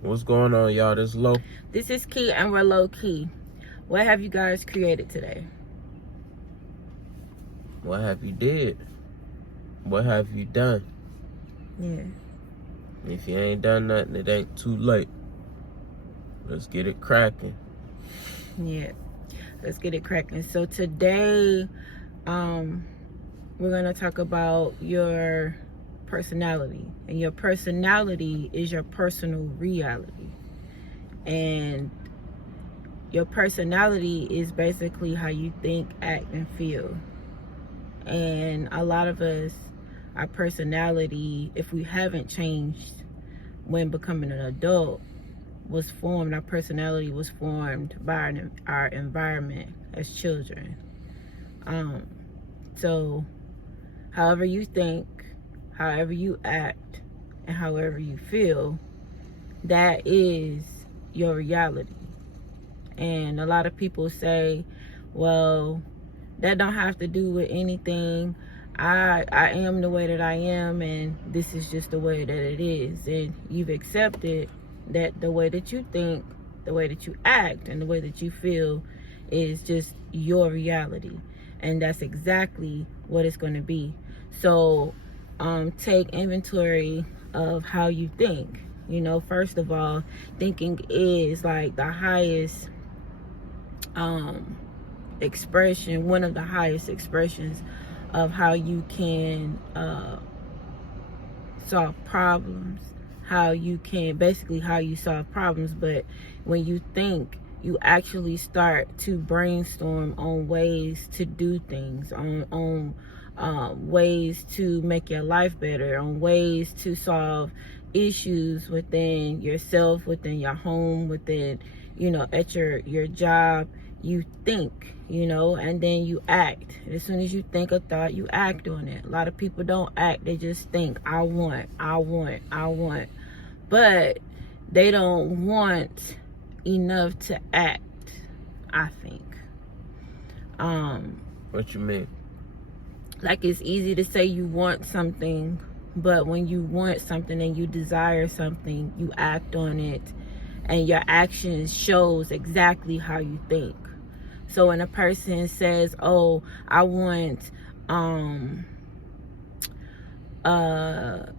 What's going on, y'all? This is Low. This is Key, and we're low key. What have you guys created today? What have you did? What have you done? Yeah. If you ain't done nothing, it ain't too late. Let's get it cracking. Yeah. Let's get it cracking. So today, we're gonna talk about your personality, and your personality is your personal reality. And your personality is basically how you think, act, and feel. And a lot of us, our personality, if we haven't changed when becoming an adult, was formed, our personality was formed by our environment as children. So however you think, however you act, and however you feel, that is your reality. And a lot of people say, well, that don't have to do with anything. I am the way that I am, and this is just the way that it is. And you've accepted that the way that you think, the way that you act, and the way that you feel is just your reality. And that's exactly what it's going to be. So take inventory of how you think. You know, first of all, thinking is like the highest expression, one of the highest expressions of how you can solve problems, how you solve problems. But when you think, you actually start to brainstorm on ways to do things, on ways to make your life better, on ways to solve issues within yourself, within your home, within, at your job. You think, and then you act. As soon as you think a thought, you act on it. A lot of people don't act, they just think, I want. But they don't want enough to act, I think. What you mean? Like, it's easy to say you want something, but when you want something and you desire something, you act on it, and your actions shows exactly how you think. So when a person says, oh, I want a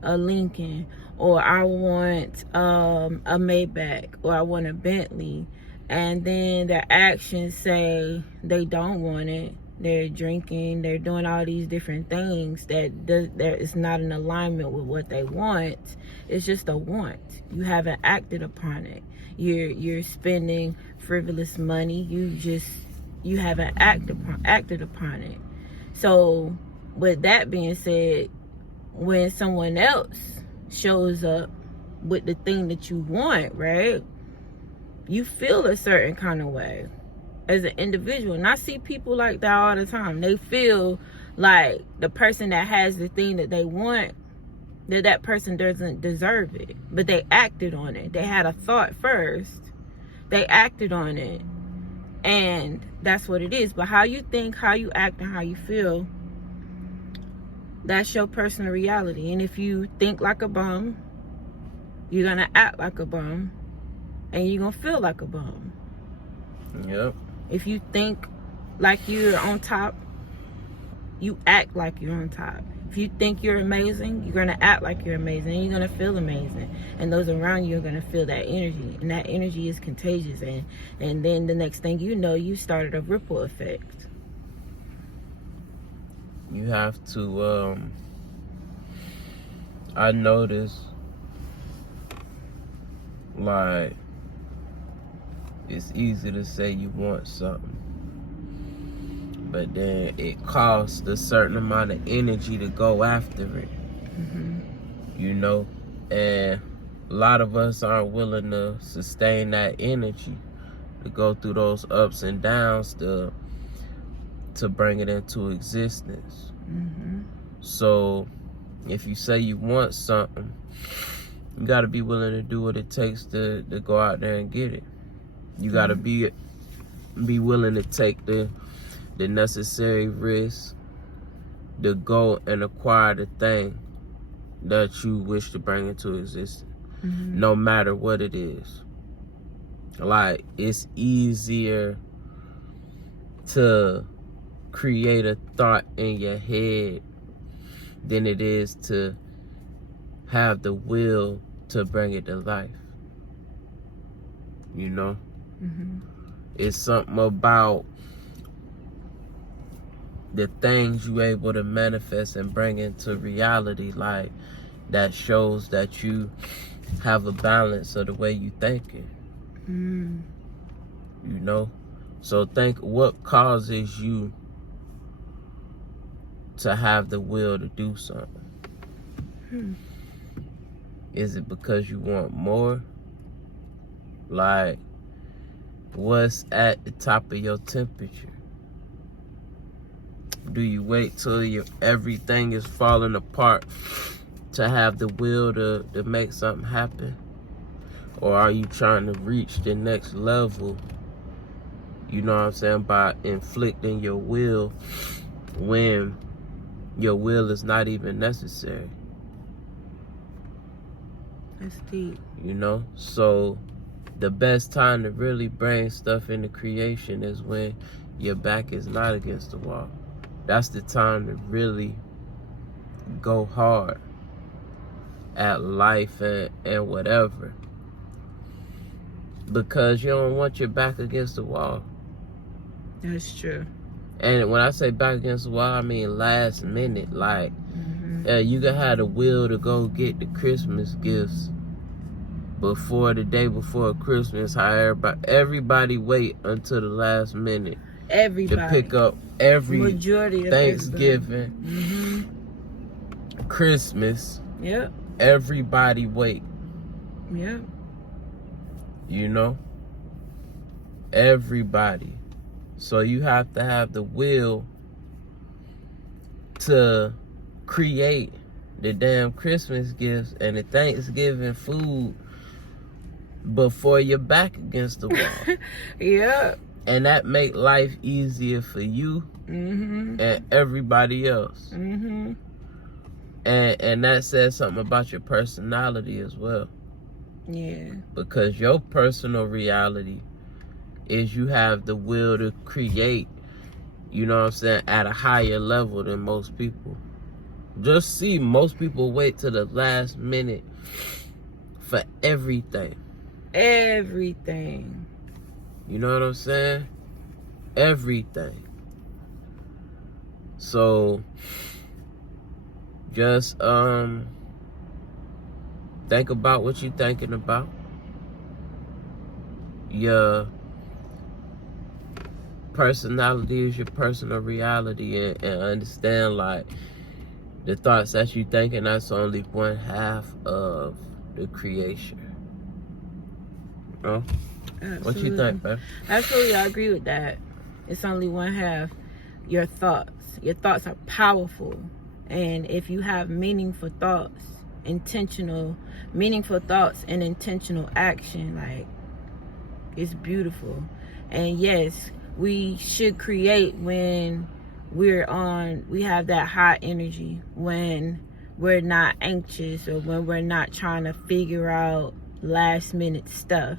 Lincoln, or I want a Maybach, or I want a Bentley, and then their actions say they don't want it, they're drinking, they're doing all these different things that is not in alignment with what they want. It's just a want. You haven't acted upon it. You're spending frivolous money. You haven't acted upon it. So with that being said, when someone else shows up with the thing that you want, right, you feel a certain kind of way as an individual. And I see people like that all the time. They feel like the person that has the thing that they want, that person doesn't deserve it. But they acted on it. They had a thought first. They acted on it. And that's what it is. But how you think, how you act, and how you feel, that's your personal reality. And if you think like a bum, you're going to act like a bum, and you're going to feel like a bum. Yep. If you think like you're on top, you act like you're on top. If you think you're amazing, you're going to act like you're amazing, and you're going to feel amazing. And those around you are going to feel that energy. And that energy is contagious. And then the next thing you know, you started a ripple effect. You have to, I notice, like, it's easy to say you want something, but then it costs a certain amount of energy to go after it. And a lot of us aren't willing to sustain that energy, to go through those ups and downs to bring it into existence. So if you say you want something, you got to be willing to do what it takes to go out there and get it. You got to be willing to take the necessary risks to go and acquire the thing that you wish to bring into existence. no matter what it is. Like, it's easier to create a thought in your head than it is to have the will to bring it to life. You know? It's something about the things you able to manifest and bring into reality, like, that shows that you have a balance of the way you thinking. You know? So think, what causes you to have the will to do something? Is it because you want more? Like, what's at the top of your temperature? Do you wait till everything is falling apart to have the will to make something happen? Or are you trying to reach the next level, you know what I'm saying, by inflicting your will when your will is not even necessary? That's deep. You know? So the best time to really bring stuff into creation is when your back is not against the wall. That's the time to really go hard at life and whatever. Because you don't want your back against the wall. That's true. And when I say back against the wall, I mean last minute. Like, you can have the will to go get the Christmas gifts before the day before Christmas. However, everybody wait until the last minute. Everybody. To pick up every majority of Thanksgiving, Christmas. Yep. Everybody wait. Yep. You know? Everybody. So you have to have the will to create the damn Christmas gifts and the Thanksgiving food before you're back against the wall. Yeah. And that make life easier for you and everybody else. And that says something about your personality as well. Yeah. Because your personal reality is you have the will to create, you know what I'm saying, at a higher level than most people. Just see, most people wait to the last minute for everything. Everything. You know what I'm saying? Everything. So just think about what you're thinking about. Your personality is your personal reality, and understand, like, the thoughts that you thinking, that's only one half of the creation. You know? Absolutely. What you think, man? Absolutely, I agree with that. It's only one half. Your thoughts are powerful, and if you have meaningful thoughts, meaningful thoughts and intentional action, like, it's beautiful. And yes, we should create when we have that high energy, when we're not anxious or when we're not trying to figure out last minute stuff.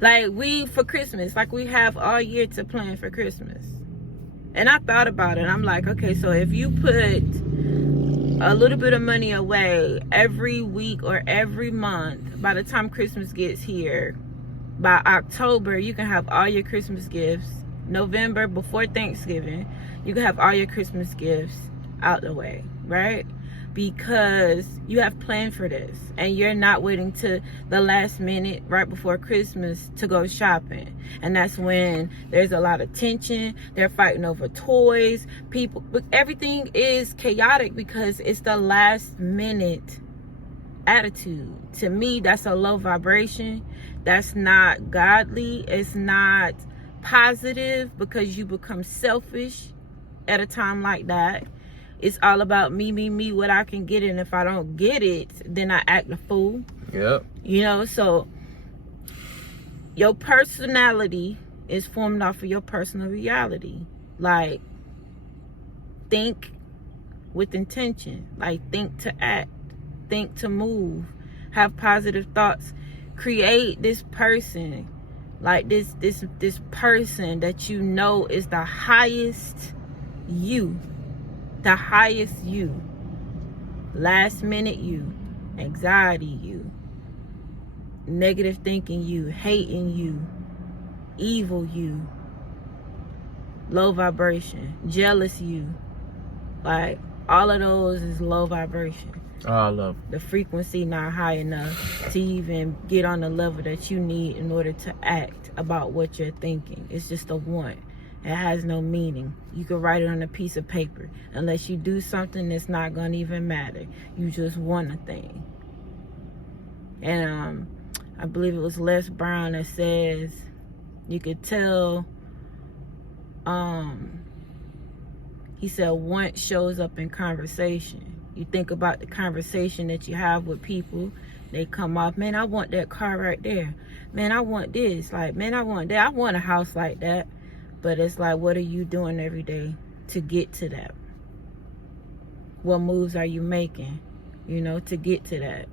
Like, for Christmas, like, we have all year to plan for Christmas. And I thought about it. I'm like, okay, so if you put a little bit of money away every week or every month, by the time Christmas gets here, by October, you can have all your Christmas gifts. November, before Thanksgiving, you can have all your Christmas gifts out the way, right? Because you have planned for this, and you're not waiting to the last minute right before Christmas to go shopping. And that's when there's a lot of tension. They're fighting over toys. Everything is chaotic because it's the last minute attitude. To me, that's a low vibration. That's not godly. It's not positive, because you become selfish at a time like that. It's all about me, what I can get, and if I don't get it, then I act a fool. Yep. You know, so your personality is formed off of your personal reality. Like, think with intention. Like, think to act, think to move, have positive thoughts. Create this person, like this person that you know is the highest you, last minute you, anxiety you, negative thinking you, hating you, evil you, low vibration, jealous you. Like, all of those is low vibration. All of them. The frequency not high enough to even get on the level that you need in order to act about what you're thinking. It's just a want. It has no meaning. You can write it on a piece of paper. Unless you do something, that's not going to even matter. You just want a thing. And I believe it was Les Brown that says, you could tell, he said, want shows up in conversation. You think about the conversation that you have with people. They come off, man, I want that car right there. Man, I want this. Like, man, I want that. I want a house like that. But it's like, what are you doing every day to get to that? What moves are you making, to get to that?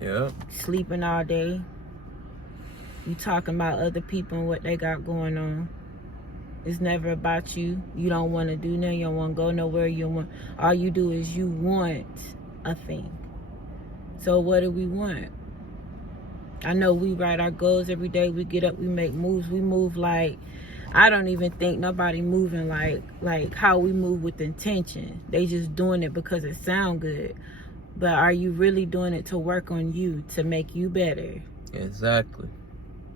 Yeah. Sleeping all day. You talking about other people and what they got going on. It's never about you. You don't want to do nothing. You don't want to go nowhere. All you do is you want a thing. So what do we want? I know we write our goals every day. We get up, we make moves. We move like, I don't even think nobody moving like how we move with intention. They just doing it because it sound good. But are you really doing it to work on you, to make you better? Exactly.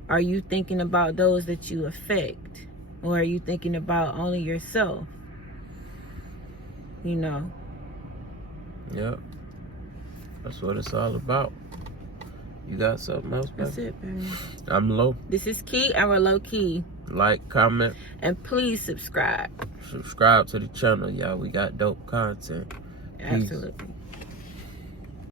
Are you thinking about those that you affect? Or are you thinking about only yourself? Yep. That's what it's all about. You got something else, baby? That's it, baby. I'm Low. This is Key, and we're Low Key. Like, comment. And please subscribe. Subscribe to the channel, y'all. We got dope content. Absolutely. Peace.